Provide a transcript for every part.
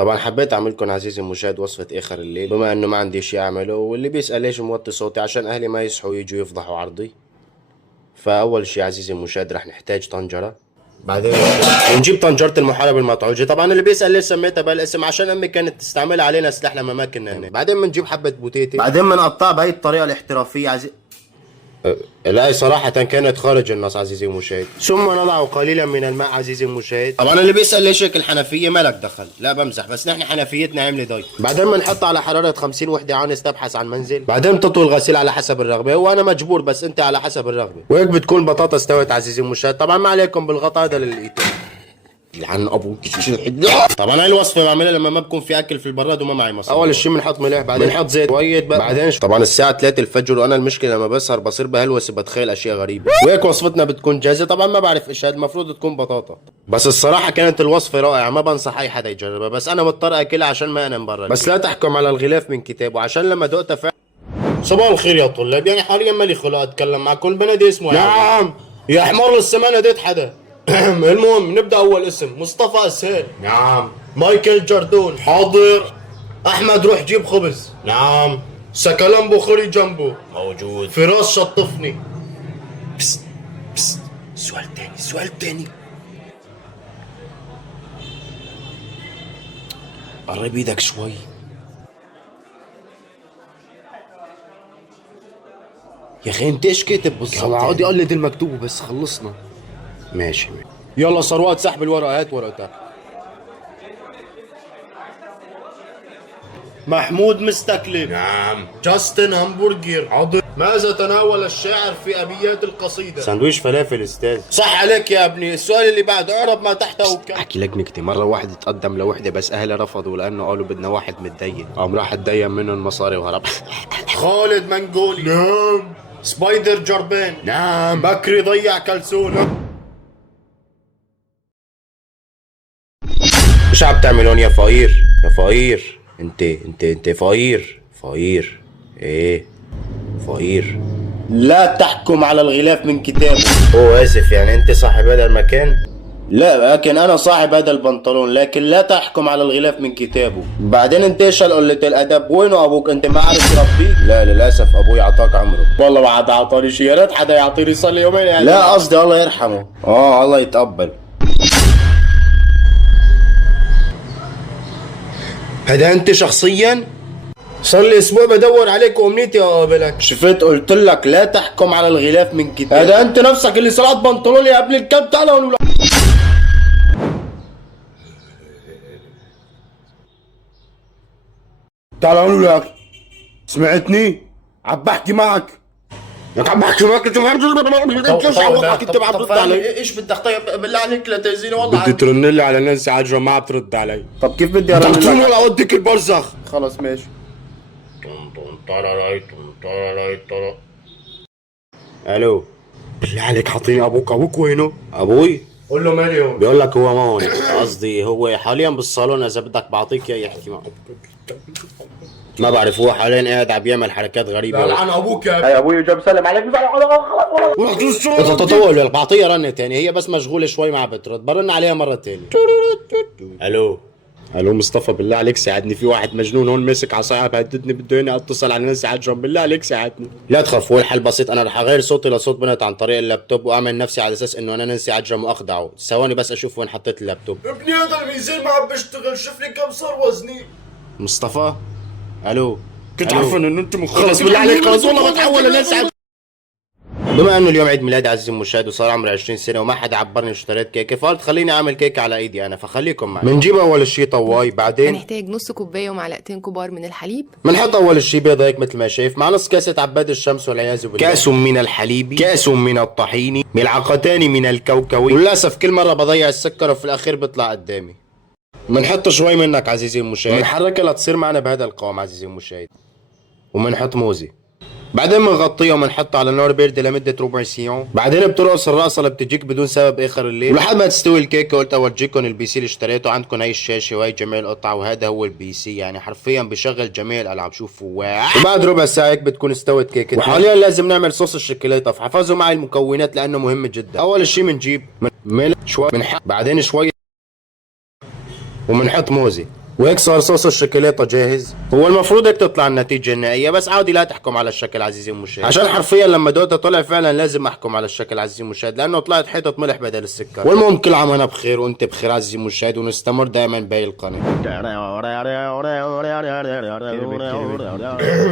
طبعا حبيت اعملكم عزيزي المشاهد وصفة اخر الليل، بما انه ما عندي شي اعمله، واللي بيسأل ليش موطي صوتي عشان اهلي ما يصحوا يجوا يفضحوا عرضي. فاول شي عزيزي المشاهد رح نحتاج طنجرة، بعدين نجيب طنجرة المحارب المطعوجة. طبعا اللي بيسأل ليش سميتها بهالاسم عشان امي كانت تستعملها علينا سلاح لما ما كنا هنا. بعدين بنجيب حبة بوتيتي، بعدين بنقطعها بهي الطريقة الاحترافية لا صراحة كانت خارج النص عزيزي المشاهد. ثم نضع قليلا من الماء عزيزي المشاهد. طبعا اللي بيسأل ليش هيك الحنفية مالك دخل، لا بمزح، بس نحن حنفيتنا عاملة ضي. بعدين بنحطها على حرارة 50 وحدة عنس تبحث عن منزل. بعدين تطوي الغسيل على حسب الرغبة، وانا مجبور بس انت على حسب الرغبة. وهيك بتكون البطاطا استوت عزيزي المشاهد. طبعا ما عليكم بالغطاء هذا للايتام. عن ابو طبعا هاي الوصفه بعملها لما ما بكون في اكل في البراد وما معي مصاري. اول شيء بنحط ملح، بعدين بنحط زيت وايد، بعدين طبعا الساعه 3 الفجر، وانا المشكله لما بسهر بصير بهلوس بتخيل اشياء غريبه. وهيك وصفتنا بتكون جاهزه. طبعا ما بعرف ايش هذا، المفروض تكون بطاطا، بس الصراحه كانت الوصفه رائعه، ما بنصح اي حدا يجربها، بس انا مضطر اكلها عشان ما انام برا. بس لا تحكم على الغلاف من كتابه، عشان لما دقتها فعلا. صباح الخير يا طلاب، يعني حاليا مالي خلق اتكلم مع كل بنادي اسمه. نعم يا حمار، لسه ما ناديت حدا. المهم نبدا. اول اسم مصطفى اسهال. نعم. مايكل جردون. حاضر. احمد روح جيب خبز. نعم. سكلان بخاري جنبه. موجود. فراس شطفني. بس سؤال تاني. قرب ايدك شوي. يا اخي انت ايش كاتب بالظبط؟ يلا عادي قلد المكتوب بس خلصنا. ماشي. يلا ثروات سحب الورقة، هات ورقتك. محمود مستكلم. نعم. جاستن همبرجر. حاضر. ماذا تناول الشاعر في ابيات القصيدة؟ سندويش فلافل استاذ. صح عليك يا ابني. السؤال اللي بعده، اعرب ما تحته كم. احكي لك نكتة. مرة واحد تقدم لوحدة بس اهله رفضوا لانه قالوا بدنا واحد متدين، قام راح اتدين منهم مصاري وهرب. خالد منقولي. نعم. سبايدر جربان. نعم. بكري ضيع كلسونه. ايش عم تعملون يا فقير؟ يا فقير انت فقير. ايه فقير. لا تحكم على الغلاف من كتابه. اوه اسف، يعني انت صاحب هذا المكان؟ لا، لكن انا صاحب هذا البنطلون، لكن لا تحكم على الغلاف من كتابه. بعدين انت ايش قلة الادب؟ وينه ابوك؟ انت ما عارف تربيه؟ لا للاسف ابوي عطاك عمره. والله بعد عطاني شيء، يا ريت حدا يعطيني، صار لي يومين يعني. لا قصدي الله يرحمه. الله يتقبل. هذا انت شخصيا؟ صار لي اسبوع بدور عليك وامنيتي اقابلك. شفت قلت لك لا تحكم على الغلاف من كتاب. هذا انت نفسك اللي سرقت بنطلوني يا ابن الكلب. تعال هون. تعال هون لك. سمعتني؟ عم بحكي معك. لك عم بحكي معك. انت ما انت عم ترد علي. ايش بدك؟ طيب بالله عليك لا تاذيني والله. بدي ترن لي على نانسي عجرم، ما عم ترد علي. طب كيف بدي ارن لك؟ ولا اوديك البرزخ. خلص ماشي. الو. بالله عليك اعطيني ابوك وينه؟ ابوي؟ قول له مالي هون. بيقول لك هو ما هون. قصدي هو حاليا بالصالون، اذا بدك بعطيك اياه يحكي معك. ما بعرف، هو حاليا قاعد عم يعمل حركات غريبه. لعن ابوك يا هي ابوي جاب سلم عليك. خلص تطول. بعطيها رنه ثانيه، هي بس مشغوله شوي ما بترد، برن عليها مره ثانيه. الو مصطفى، بالله عليك ساعدني، في واحد مجنون هون ماسك عصايه بهددني، بده اني اتصل على نانسي عجرم، بالله عليك ساعدني. لا تخاف، هو الحل بسيط. انا رح اغير صوتي لصوت بنت عن طريق اللابتوب، واعمل نفسي على اساس انه انا نانسي عجرم واخدعه. ثواني بس اشوف وين حطيت اللابتوب. ابني هذا الميزان ما عم بيشتغل، شوف لي كم صار وزني. مصطفى الو. كنت عارفن انه انت خلص بالله عليك، خلص والله بتحول لنانسي عجرم. بما انه اليوم عيد ميلادي عزيزي المشاهد، وصار عمري 20 سنه وما حدا عبرني واشتريت كيكه، فقلت خليني اعمل كيكه على ايدي انا، فخليكم معي. بنجيب اول شيء طواي، بعدين هنحتاج نص كوبايه ومعلقتين كبار من الحليب. بنحط اول شيء بيضه هيك مثل ما شايف، مع نص كاسه عباد الشمس والعياذ بالله، كاس من الحليب، كاس من الطحين، ملعقتان من الكوكوي، وللاسف كل مره بضيع السكر وفي الاخير بيطلع قدامي. بنحط شوي منك عزيزي المشاهد، بنحركها لتصير معنا بهذا القوام عزيزي المشاهد، وبنحط موزي، بعدين بنغطيها وبنحطها على نار باردة لمدة ربع ساعة. بعدين بترقص الرقصة اللي بتجيك بدون سبب اخر الليل، ولحد ما تستوي الكيكة. قلت اورجيكم البي سي اللي اشتريته. عندكم هاي الشاشة وهي جميع القطع، وهذا هو البي سي، يعني حرفيا بشغل جميع الالعاب. شوفوا وبعد ربع ساعة هيك بتكون استوت كيكة. وحاليا لازم نعمل صوص الشوكولاتة، فحفظوا معي المكونات لانه مهم جدا. اول شيء بنجيب ملح شوي، بعدين شوي، وبنحط موزة، وهيك صار صوص الشوكولاتة جاهز. هو المفروض هيك تطلع النتيجة النهائية، بس عادي لا تحكم على الشكل عزيزي المشاهد، عشان حرفيا لما دوقته طلع فعلا لازم احكم على الشكل عزيزي المشاهد، لانه طلعت حيطة ملح بدل السكر. والمهم كل عام وانا بخير وانت بخير عزيزي المشاهد، ونستمر دائما بهي القناة.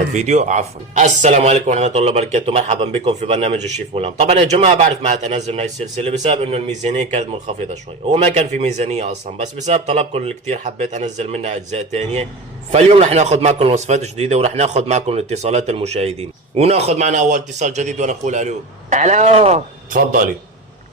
الفيديو عفوا. السلام عليكم ورحمة الله وبركاته، مرحبا بكم في برنامج الشيف ملهم. طبعا يا جماعة بعرف ما انزل من هاي السلسلة بسبب انه الميزانية كانت منخفضة شوي، هو ما كان في ميزانية اصلا، بس بسبب طلبكم الكتير حبيت انزل منها اجزاء تانية. فاليوم رح ناخذ معكم وصفات جديدة، ورح ناخذ معكم اتصالات المشاهدين، وناخذ معنا اول اتصال جديد ونقول الو. الو، تفضلي.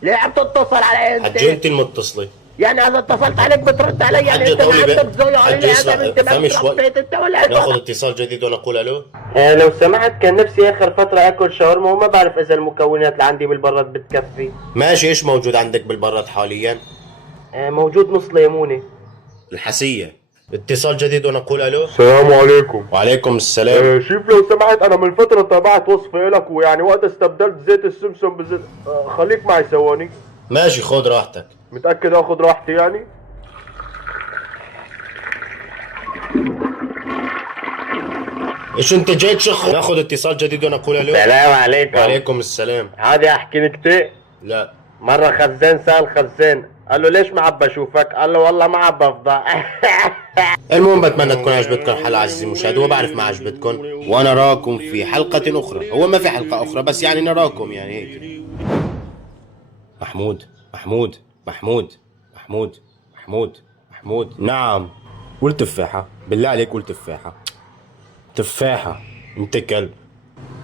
ليه عم تتصل علي انت؟ حجي انت المتصلة. يعني اذا اتصلت عليك بترد علي؟ يعني حجي انت طولي ما بقى. عندك ذوق علي؟ حجي هذا انت ما فهمي شوي. تربيت انت ولا ناخذ اتصال جديد ونقول الو. لو سمحت، كان نفسي اخر فترة اكل شاورما وما بعرف اذا المكونات اللي عندي بالبراد بتكفي. ماشي، ايش موجود عندك بالبراد حاليا؟ موجود نص ليمونة. الحسية. اتصال جديد ونقول الو. السلام عليكم. وعليكم السلام. شيف لو سمحت، انا من فترة تابعت وصفة لك، ويعني وقت استبدلت زيت السمسم بزيت خليك معي ثواني. ماشي خذ راحتك. متأكد اخذ راحتي يعني؟ ايش انت جاي تشخ؟ ناخذ اتصال جديد ونقول الو. السلام عليكم. وعليكم السلام. عادي احكي نكتة؟ لا. مرة خزان سأل خزان، قال له ليش ما عبى اشوفك؟ قال له والله ما عبى افضى. المهم بتمنى تكون عجبتكم الحلقة عزيزي المشاهد، وبعرف ما عجبتكم، ونراكم في حلقة أخرى. هو ما في حلقة أخرى، بس يعني نراكم يعني هيك. محمود محمود محمود محمود محمود محمود. نعم. قول تفاحة بالله عليك، قول تفاحة. تفاحة. انت كلب.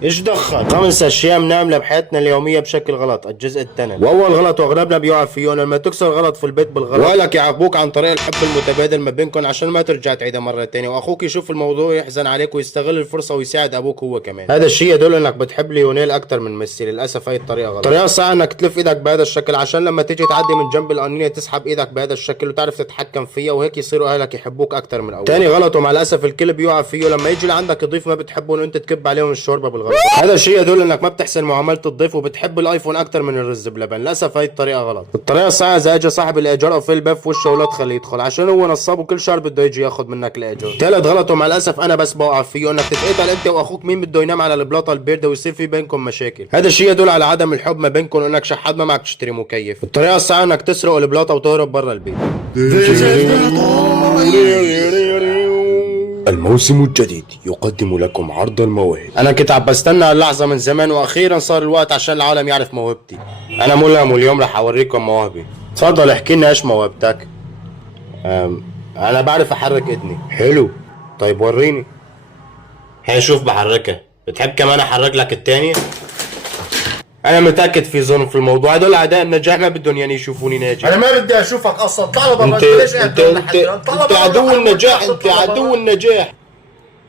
ايش دخل؟ 5 اشياء بنعملها بحياتنا اليوميه بشكل غلط. الجزء الثاني، واول غلط واغلبنا بيقع فيه لما تكسر غلط في البيت بالغلط، وقالك يعاقبوك عن طريق الحب المتبادل ما بينكم عشان ما ترجع تعيدها مره ثانيه، واخوك يشوف الموضوع يحزن عليك ويستغل الفرصه ويساعد ابوك هو كمان. هذا الشيء يدل انك بتحب ليونيل اكثر من ميسي. للاسف هاي الطريقه غلط. الطريقه الصح انك تلف ايدك بهذا الشكل عشان لما تيجي تعدي من جنب القنينه تسحب ايدك بهذا الشكل وتعرف تتحكم فيها، وهيك يصيروا اهلك يحبوك اكثر من اول. ثاني غلط ومع الاسف الكل بيقع فيه، لما يجي لعندك ضيف ما بتحبه وانت تكب عليهم الشوربه بالغلط. هذا الشيء يدل انك ما بتحسن معامله الضيف وبتحب الايفون اكثر من الرز بلبن. للاسف هاي الطريقه غلط. الطريقه الصح اذا اجى صاحب الايجار او في الباب في وشه ولا تخليه يدخل عشان هو نصاب وكل شهر بده يجي ياخذ منك الايجار. ثالث غلط ومع الاسف انا بس بوقع فيه، انك تتقاتل انت واخوك مين بده ينام على البلاطه البارده ويصير في بينكم مشاكل. هذا الشيء يدل على عدم الحب ما بينكم وانك شحات ما معك تشتري مكيف. الطريقه الصح انك تسرق البلاطه وتهرب برا البيت. الموسم الجديد يقدم لكم عرض المواهب. انا كنت عم بستنى اللحظه من زمان، واخيرا صار الوقت عشان العالم يعرف موهبتي. انا ملهم واليوم رح اوريكم مواهبي. تفضل احكي لنا ايش موهبتك. انا بعرف احرك اذني. حلو، طيب وريني. هي شوف بحركها. بتحب كمان احرك لك الثانيه؟ انا متاكد في ظلم في الموضوع، هدول اعداء النجاح ما بدهم يعني يشوفوني ناجح. انا ما بدي اشوفك اصلا، طلع برا. انت عدو النجاح، انت عدو النجاح.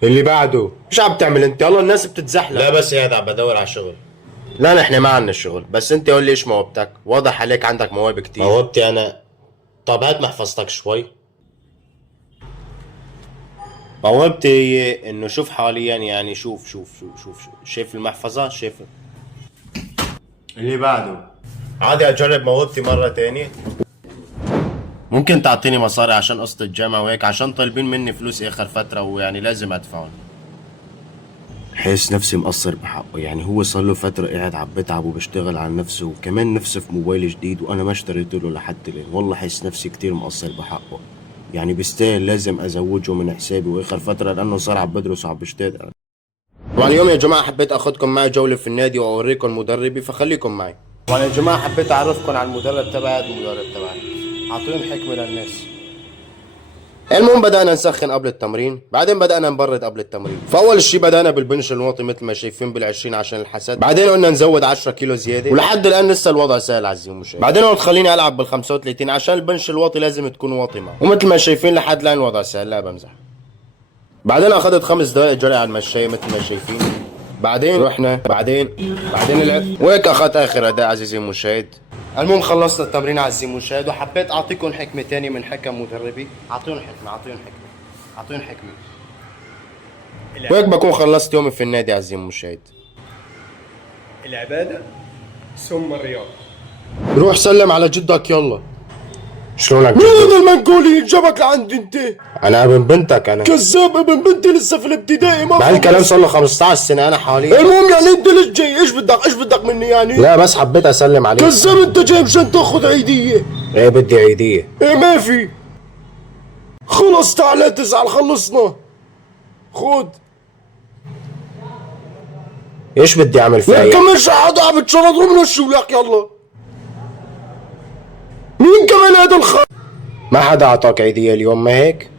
اللي بعده ايش عم تعمل انت؟ والله الناس بتتزحلق. لا بس يا هذا عم بدور على شغل. لا نحن ما عنا الشغل، بس انت قول لي ايش موهبتك؟ واضح عليك عندك مواهب كتير. موهبتي انا، طب هات محفظتك شوي. موهبتي هي انه شوف حاليا يعني شوف شايف المحفظة؟ شايف. اللي بعده عادي اجرب موهبتي مرة تانية. ممكن تعطيني مصاري عشان قسط الجامعة وهيك، عشان طالبين مني فلوس اخر فترة ويعني لازم ادفعهم. حس نفسي مقصر بحقه، يعني هو صار له فترة قاعد عم بتعب وبشتغل على نفسه، وكمان نفسه في موبايل جديد وانا ما اشتريت له لحد الان. والله حس نفسي كتير مقصر بحقه، يعني بيستاهل لازم ازوجه من حسابي واخر فترة لانه صار عم بدرس وعم بيشتغل. طبعا اليوم يا جماعة حبيت اخذكم معي جولة في النادي واوريكم مدربي، فخليكم معي. طبعا يا جماعة حبيت اعرفكم على المدرب تبعي. هذا المدرب تبعي، اعطيهم حكمة للناس. المهم بدأنا نسخن قبل التمرين، بعدين بدأنا نبرد قبل التمرين. فأول شي بدأنا بالبنش الواطي مثل ما شايفين بال20 عشان الحسد، بعدين قلنا نزود 10 كيلو زيادة، ولحد الآن لسه الوضع سهل عزيزي المشاهد. بعدين قلت خليني ألعب بال35 عشان البنش الواطي لازم تكون واطي معه، ومثل ما شايفين لحد الآن الوضع سهل، لا بمزح. بعدين أخذت 5 دقائق جري على المشاية مثل ما شايفين، بعدين رحنا، بعدين لعب، وهيك أخذت آخر أداء عزيزي المشاهد. المهم خلصنا التمرين عزيزي المشاهد، وحبيت اعطيكم حكمه ثانيه من حكم مدربي. اعطيهم حكمه. وهيك بكون خلصت يومي في النادي عزيزي المشاهد. العبادة ثم الرياضة. روح سلم على جدك يلا. شلونك مين جدو؟ هذا المنقولي جابك لعندي انت؟ انا ابن بنتك انا. كذاب، ابن بنتي لسه في الابتدائي ما مع الكلام خلص. صار له 15 سنة انا حاليا. المهم يعني انت ليش جاي؟ ايش بدك مني يعني؟ لا بس حبيت اسلم عليك. كذاب، انت جاي مشان تاخذ عيدية. ايه بدي عيدية. ايه ما في. خلص تعال لا تزعل، خلصنا. خود. ايش بدي اعمل لا فيها؟ تكملش حدا عم بتشرد ومنشي ولك يلا. مين كمان هذا ما حدا اعطاك عيدية اليوم ما هيك؟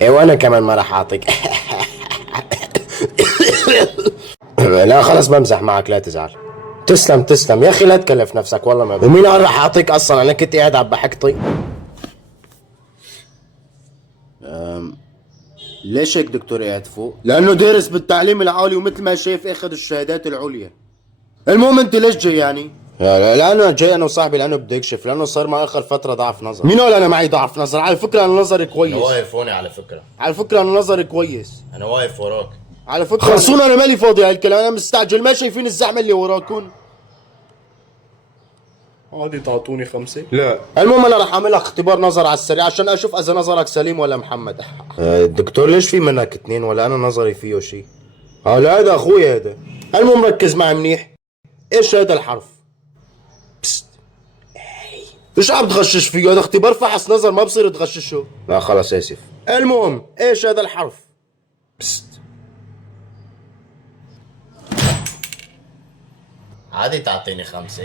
ايه وانا كمان ما راح اعطيك. لا خلص بمزح معك لا تزعل. تسلم يا اخي لا تكلف نفسك والله ما بدي. ومين قال راح اعطيك اصلا؟ انا كنت قاعد عم بحكطي. ليش هيك دكتور قاعد فوق؟ لانه دارس بالتعليم العالي ومثل ما شايف اخذ الشهادات العليا. المهم انت ليش جاي يعني؟ لا انا جاي انا وصاحبي لانه بدي اكشف، لانه صار معي اخر فتره ضعف نظر. مين قال انا معي ضعف نظر؟ على فكره انا نظري كويس. انا واقف هون على فكرة انا نظري كويس. انا واقف وراك. على فكره خلصونا انا مالي فاضي هالكلام، انا مستعجل ما شايفين الزحمه اللي وراكم؟ عادي تعطوني 5. لا المهم انا راح اعمل لك اختبار نظر على السريع عشان اشوف اذا نظرك سليم ولا محمد. الدكتور ليش في منك 2 ولا انا نظري فيه شيء؟ لا هذا اخوي هذا. المهم ركز معي منيح. ايش هذا الحرف؟ بست. ايش عم تغشش فيه؟ هذا اختبار فحص نظر ما بصير تغششه. لا خلص اسف. المهم ايش هذا الحرف؟ بست. عادي تعطيني 5.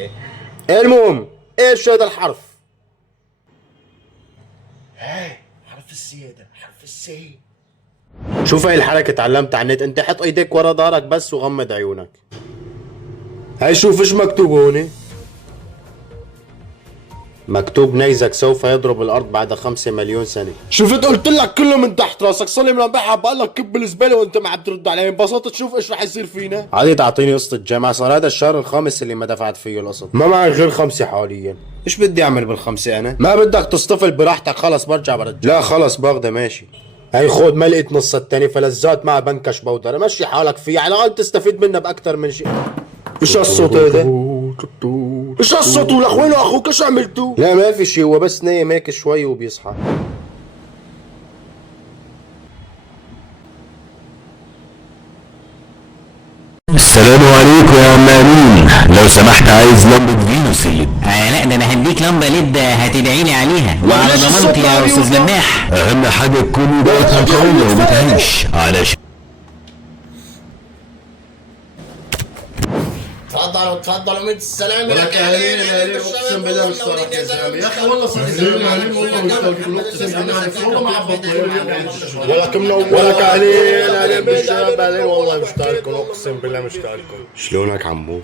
المهم ايش هذا الحرف؟ حرف السيادة، حرف السي. شوف هاي الحركة تعلمتها على النت، انت حط ايديك ورا ظهرك بس وغمض عيونك. هاي شوف ايش مكتوب هون. مكتوب نيزك سوف يضرب الارض بعد 5 مليون سنة. شفت قلت لك كله من تحت راسك، صار لي ملامحها بقول لك كب الزبالة وانت ما عم ترد علي، انبسطت تشوف ايش رح يصير فينا؟ عادي تعطيني قسط الجامعة، صار هذا الشهر الخامس اللي ما دفعت فيه القسط. ما معي غير 5 حاليا. ايش بدي اعمل بالخمسة انا؟ ما بدك تصطفل براحتك، خلص برجع برجع. لا خلص باخده ماشي. هاي خود ما لقيت نص التاني فلزات مع بنكش بودرة، مشي حالك فيه على الاقل تستفيد منها باكثر من شيء. ايش هالصوت هذا؟ ايش هالصوت ولك؟ وينه اخوك؟ ايش عملتوا؟ لا ما في شيء، هو بس نايم هيك شوي وبيصحى. السلام عليكم يا عم امين، لو سمحت عايز لمبة فينوس الليد. لا ده انا هديك لمبه ليد هتدعيلي عليها وعلى ضمانتي يا استاذ لماح. اهم حاجة تكون اضاءتها قوية وما تهيش علشان تفضلوا من السلام. ولك اهلين اقسم بالله مشترك يا زلمه، يا اخي والله صار زمان والله مشترك اقسم بالله والله ما عبط ولك منور. ولك اهلين بالشباب اهلين والله مشتاقكم اقسم بالله مشتاقكم. شلونك عمو؟